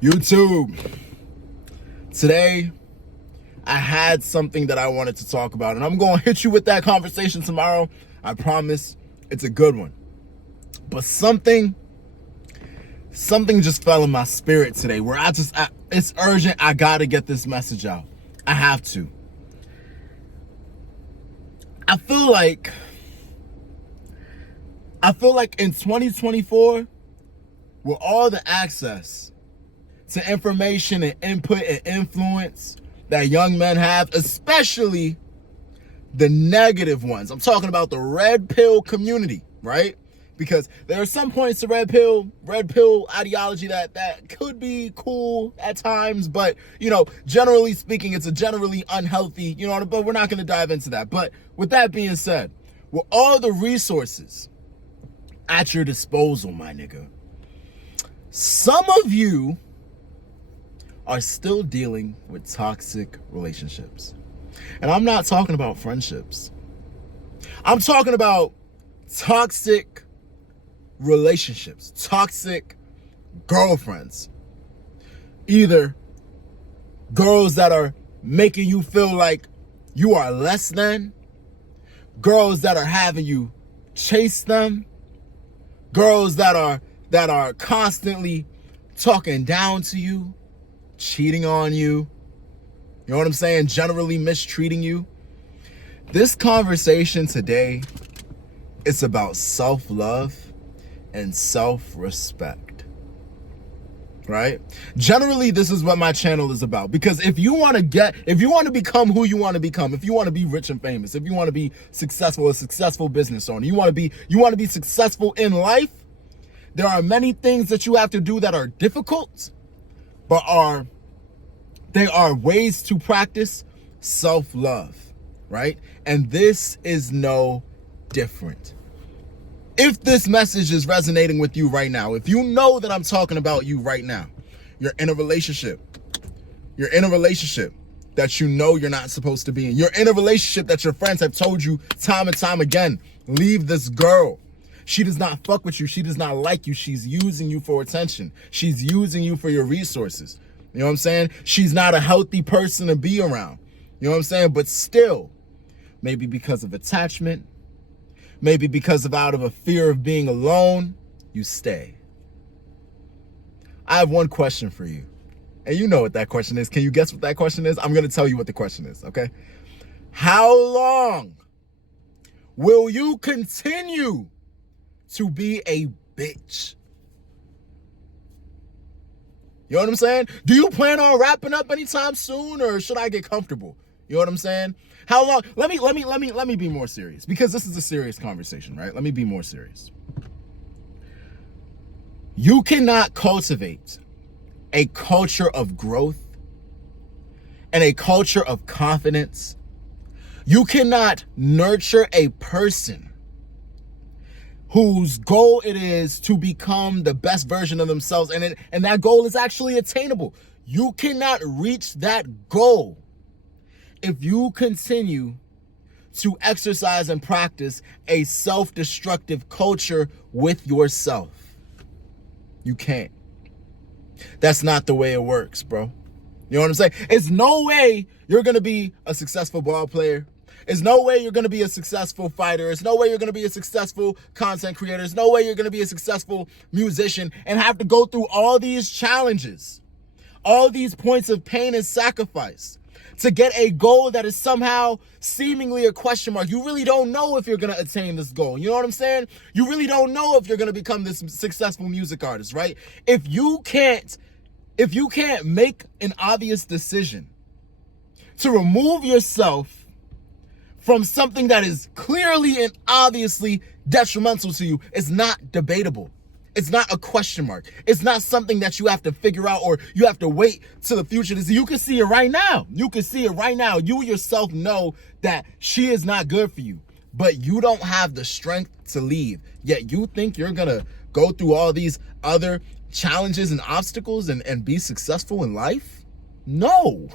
YouTube. Today, I had something that I wanted to talk about, and I'm going to hit you with that conversation tomorrow. I promise it's a good one. But something just fell in my spirit today where it's urgent. I got to get this message out. I have to. I feel like in 2024, with all the access to information and input and influence that young men have, especially the negative ones. I'm talking about the red pill community, right? Because there are some points to red pill ideology that could be cool at times, but generally speaking, it's a generally unhealthy, but we're not going to dive into that. But with that being said, with all the resources at your disposal, my nigga, some of you are still dealing with toxic relationships. And I'm not talking about friendships. I'm talking about toxic relationships, toxic girlfriends. Either girls that are making you feel like you are less than, girls that are having you chase them, girls that are constantly talking down to you, cheating on you, you know what I'm saying? Generally mistreating you. This conversation today is about self-love and self-respect, right? Generally, this is what my channel is about, because if you want to become who you want to become, if you want to be rich and famous, if you want to be successful, a successful business owner, you want to be successful in life, there are many things that you have to do that are difficult, but they are ways to practice self-love, right? And this is no different. If this message is resonating with you right now, if you know that I'm talking about you right now, you're in a relationship that you know you're not supposed to be in. You're in a relationship that your friends have told you time and time again, leave this girl. She does not fuck with you. She does not like you. She's using you for attention. She's using you for your resources. You know what I'm saying? She's not a healthy person to be around. You know what I'm saying? But still, maybe because of attachment, maybe because of out of a fear of being alone, you stay. I have one question for you. And you know what that question is. Can you guess what that question is? I'm going to tell you what the question is, okay? How long will you continue to be a bitch? You know what I'm saying? Do you plan on wrapping up anytime soon, or should I get comfortable? You know what I'm saying? How long? Let me be more serious, because this is a serious conversation, right? Let me be more serious. You cannot cultivate a culture of growth and a culture of confidence. You cannot nurture a person whose goal it is to become the best version of themselves, and that goal is actually attainable. You cannot reach that goal if you continue to exercise and practice a self-destructive culture with yourself. You can't. That's not the way it works, bro. You know what I'm saying? It's no way you're going to be a successful ball player. There's no way you're going to be a successful fighter. There's no way you're going to be a successful content creator. There's no way you're going to be a successful musician and have to go through all these challenges, all these points of pain and sacrifice to get a goal that is somehow seemingly a question mark. You really don't know if you're going to attain this goal. You know what I'm saying? You really don't know if you're going to become this successful music artist, right? If you can't make an obvious decision to remove yourself from something that is clearly and obviously detrimental to you, it's not debatable. It's not a question mark. It's not something that you have to figure out or you have to wait till the future to see. You can see it right now. You can see it right now. You yourself know that she is not good for you, but you don't have the strength to leave. Yet you think you're going to go through all these other challenges and obstacles and be successful in life? No.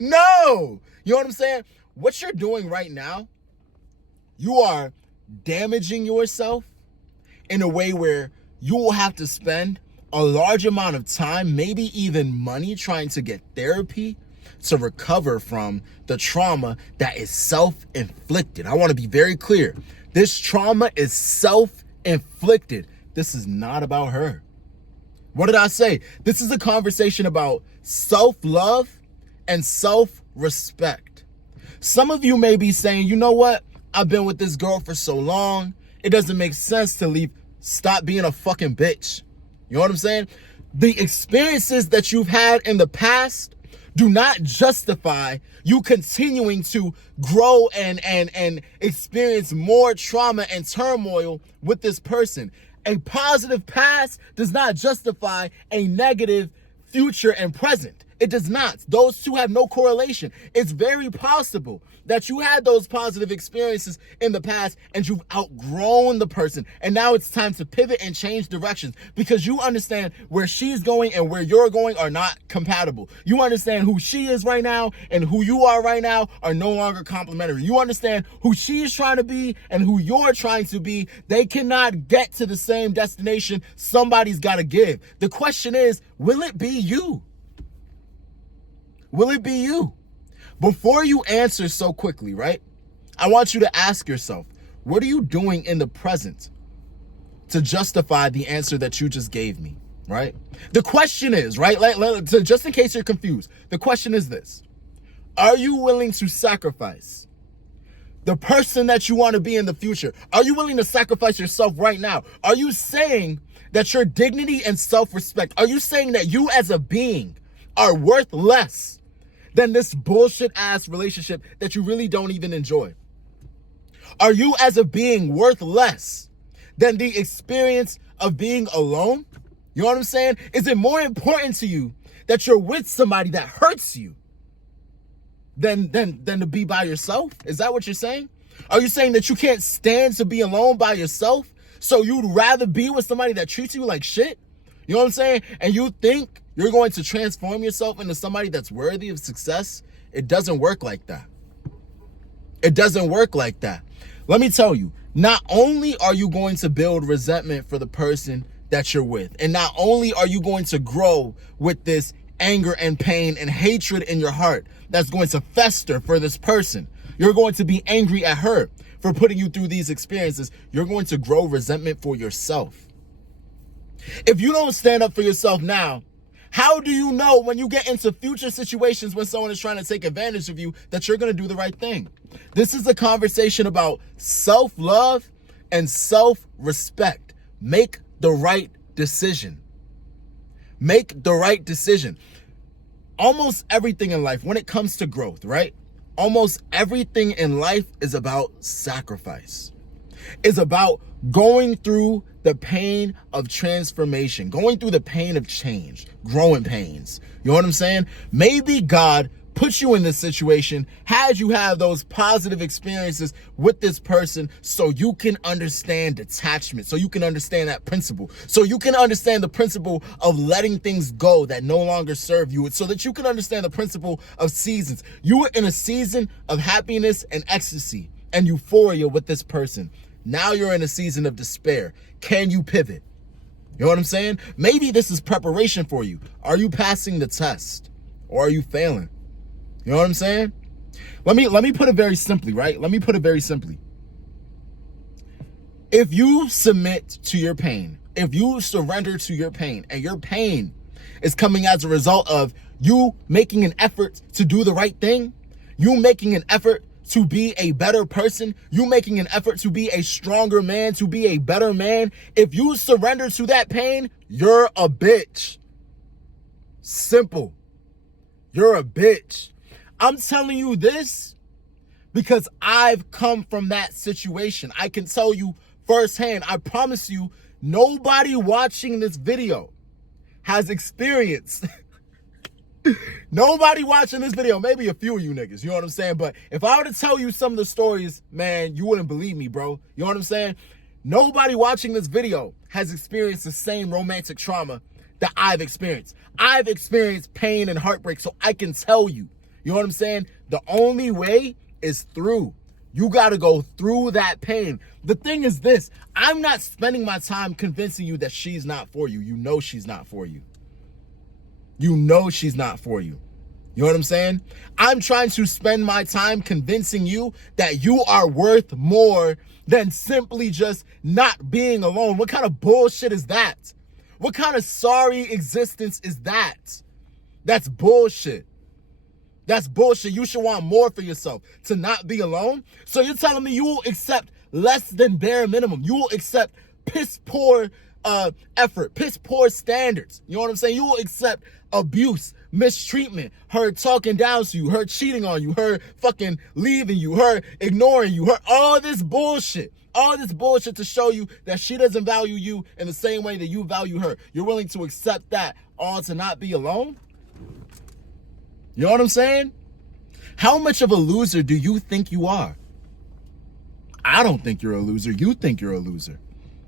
No. You know what I'm saying? What you're doing right now, you are damaging yourself in a way where you will have to spend a large amount of time, maybe even money, trying to get therapy to recover from the trauma that is self-inflicted. I want to be very clear. This trauma is self-inflicted. This is not about her. What did I say? This is a conversation about self-love and self-respect. Some of you may be saying, you know what? I've been with this girl for so long. It doesn't make sense to leave. Stop being a fucking bitch. You know what I'm saying? The experiences that you've had in the past do not justify you continuing to grow and experience more trauma and turmoil with this person. A positive past does not justify a negative future and present. It does not. Those two have no correlation. It's very possible that you had those positive experiences in the past and you've outgrown the person. And now it's time to pivot and change directions because you understand where she's going and where you're going are not compatible. You understand who she is right now and who you are right now are no longer complementary. You understand who she's trying to be and who you're trying to be. They cannot get to the same destination. Somebody's got to give. The question is, will it be you? Will it be you? Before you answer so quickly, right? I want you to ask yourself, what are you doing in the present to justify the answer that you just gave me, right? The question is, right? So just in case you're confused, the question is this. Are you willing to sacrifice the person that you want to be in the future? Are you willing to sacrifice yourself right now? Are you saying that your dignity and self-respect, are you saying that you as a being are worth less than this bullshit ass relationship that you really don't even enjoy? Are you as a being worth less than the experience of being alone? You know what I'm saying? Is it more important to you that you're with somebody that hurts you than to be by yourself? Is that what you're saying? Are you saying that you can't stand to be alone by yourself, so you'd rather be with somebody that treats you like shit? You know what I'm saying? And you think you're going to transform yourself into somebody that's worthy of success? It doesn't work like that. It doesn't work like that. Let me tell you, not only are you going to build resentment for the person that you're with, and not only are you going to grow with this anger and pain and hatred in your heart that's going to fester for this person, you're going to be angry at her for putting you through these experiences. You're going to grow resentment for yourself. If you don't stand up for yourself now, how do you know when you get into future situations when someone is trying to take advantage of you that you're going to do the right thing? This is a conversation about self-love and self-respect. Make the right decision. Make the right decision. Almost everything in life, when it comes to growth, right? Almost everything in life is about sacrifice. It's about going through the pain of transformation, going through the pain of change, growing pains. You know what I'm saying? Maybe God put you in this situation, had you have those positive experiences with this person so you can understand detachment, so you can understand that principle, so you can understand the principle of letting things go that no longer serve you, so that you can understand the principle of seasons. You were in a season of happiness and ecstasy and euphoria with this person. Now you're in a season of despair. Can you pivot? You know what I'm saying? Maybe this is preparation for you. Are you passing the test or are you failing? You know what I'm saying? Let me put it very simply, right? Let me put it very simply. If you submit to your pain, if you surrender to your pain, and your pain is coming as a result of you making an effort to do the right thing, you making an effort to be a better person, you making an effort to be a stronger man, to be a better man, if you surrender to that pain, you're a bitch. Simple. You're a bitch. I'm telling you this because I've come from that situation. I can tell you firsthand. I promise you, nobody watching this video has experienced nobody watching this video, maybe a few of you niggas, you know what I'm saying? But if I were to tell you some of the stories, man, you wouldn't believe me, bro. You know what I'm saying? Nobody watching this video has experienced the same romantic trauma that I've experienced. I've experienced pain and heartbreak, so I can tell you. You know what I'm saying? The only way is through. You got to go through that pain. The thing is this, I'm not spending my time convincing you that she's not for you. You know she's not for you. You know she's not for you. You know what I'm saying? I'm trying to spend my time convincing you that you are worth more than simply just not being alone. What kind of bullshit is that? What kind of sorry existence is that? That's bullshit. That's bullshit. You should want more for yourself, to not be alone. So you're telling me you will accept less than bare minimum. You will accept piss poor effort, piss poor standards. You know what I'm saying? You will accept abuse, mistreatment, her talking down to you, her cheating on you, her fucking leaving you, her ignoring you, her all this bullshit. All this bullshit to show you that she doesn't value you in the same way that you value her. You're willing to accept that all to not be alone? You know what I'm saying? How much of a loser do you think you are? I don't think you're a loser. You think you're a loser.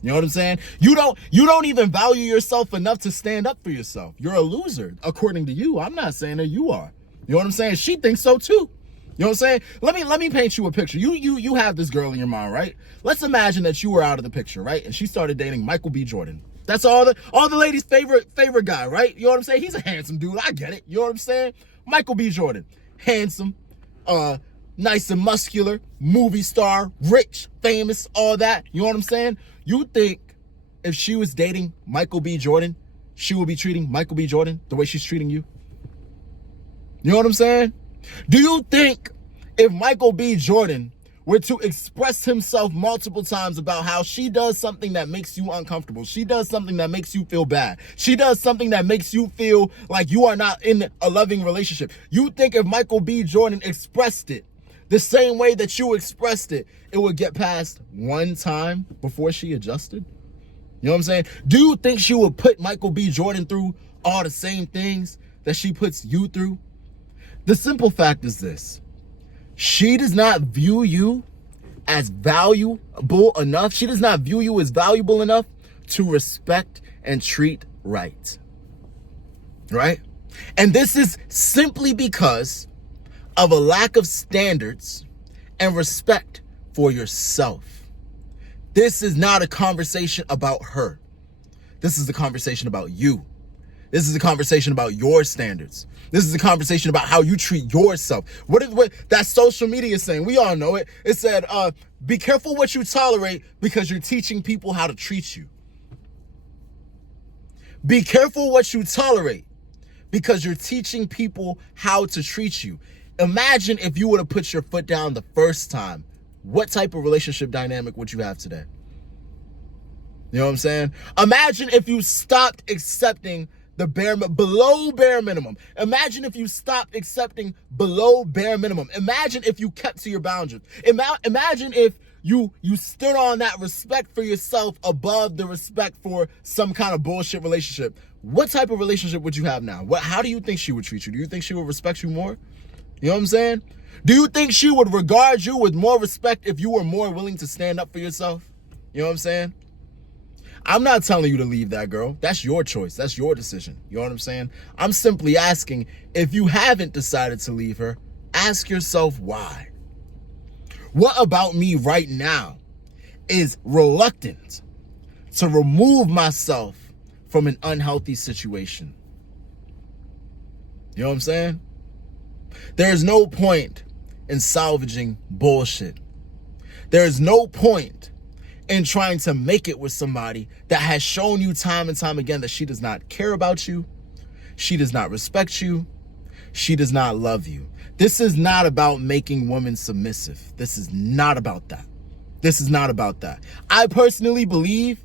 You know what I'm saying? You don't even value yourself enough to stand up for yourself. You're a loser, according to you. I'm not saying that you are. You know what I'm saying? She thinks so too. You know what I'm saying? Let me paint you a picture. You have this girl in your mind, right? Let's imagine that you were out of the picture, right? And she started dating Michael B. Jordan. That's all the ladies' favorite guy, right? You know what I'm saying? He's a handsome dude. I get it. You know what I'm saying? Michael B. Jordan, handsome, nice and muscular, movie star, rich, famous, all that. You know what I'm saying? You think if she was dating Michael B. Jordan, she would be treating Michael B. Jordan the way she's treating you? You know what I'm saying? Do you think if Michael B. Jordan were to express himself multiple times about how she does something that makes you uncomfortable, she does something that makes you feel bad, she does something that makes you feel like you are not in a loving relationship, you think if Michael B. Jordan expressed it the same way that you expressed it, it would get past one time before she adjusted? You know what I'm saying? Do you think she would put Michael B. Jordan through all the same things that she puts you through? The simple fact is this. She does not view you as valuable enough. She does not view you as valuable enough to respect and treat right. Right? And this is simply because of a lack of standards and respect for yourself. This is not a conversation about her. This is a conversation about you. This is a conversation about your standards. This is a conversation about how you treat yourself. What that social media is saying? We all know it. It said, be careful what you tolerate because you're teaching people how to treat you. Be careful what you tolerate because you're teaching people how to treat you. Imagine if you would have put your foot down the first time. What type of relationship dynamic would you have today? You know what I'm saying? Imagine if you stopped accepting the below bare minimum. Imagine if you stopped accepting below bare minimum. Imagine if you kept to your boundaries. Imagine if you stood on that respect for yourself above the respect for some kind of bullshit relationship. What type of relationship would you have now? How do you think she would treat you? Do you think she would respect you more? You know what I'm saying? Do you think she would regard you with more respect if you were more willing to stand up for yourself? You know what I'm saying? I'm not telling you to leave that girl. That's your choice. That's your decision. You know what I'm saying? I'm simply asking, if you haven't decided to leave her, ask yourself why. What about me right now is reluctant to remove myself from an unhealthy situation? You know what I'm saying? There's no point in salvaging bullshit. There's no point in trying to make it with somebody that has shown you time and time again that she does not care about you, she does not respect you, she does not love you. This is not about making women submissive. This is not about that. This is not about that. I personally believe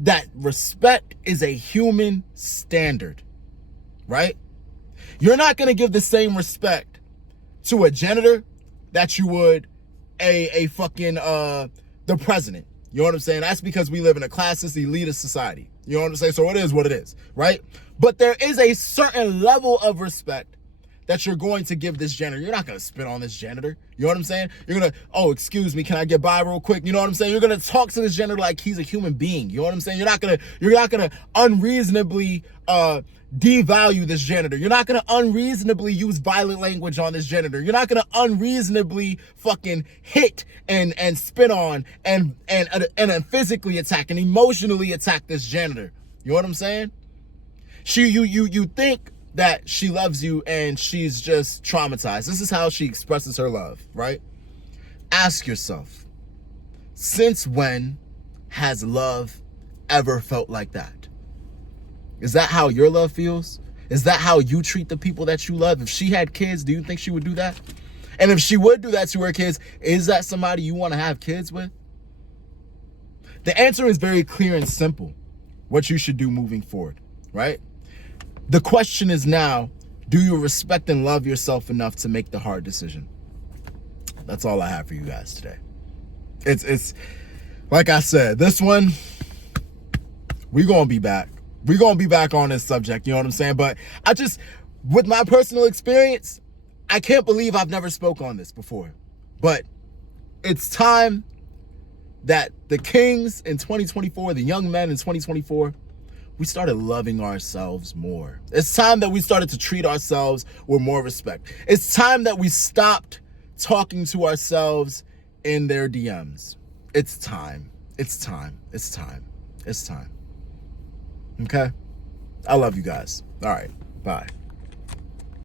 that respect is a human standard, right? You're not going to give the same respect to a janitor that you would a fucking the president. You know what I'm saying? That's because we live in a classist, elitist society. You know what I'm saying? So it is what it is, right? But there is a certain level of respect that you're going to give this janitor. You're not going to spit on this janitor. You know what I'm saying? You're going to, oh, excuse me, can I get by real quick? You know what I'm saying? You're going to talk to this janitor like he's a human being. You know what I'm saying? You're not going to unreasonably devalue this janitor. You're not going to unreasonably use violent language on this janitor. You're not going to unreasonably fucking hit and spit on and physically attack and emotionally attack this janitor. You know what I'm saying? You think that she loves you and she's just traumatized. This is how she expresses her love, right? Ask yourself, since when has love ever felt like that? Is that how your love feels? Is that how you treat the people that you love? If she had kids, do you think she would do that? And if she would do that to her kids, is that somebody you want to have kids with? The answer is very clear and simple. What you should do moving forward, right? The question is now, do you respect and love yourself enough to make the hard decision? That's all I have for you guys today. It's like I said, this one, we're going to be back. We're going to be back on this subject, you know what I'm saying? But with my personal experience, I can't believe I've never spoke on this before. But it's time that the kings in 2024, the young men in 2024, we started loving ourselves more. It's time that we started to treat ourselves with more respect. It's time that we stopped talking to ourselves in their DMs. It's time. It's time. It's time. It's time. Okay? I love you guys. All right. Bye.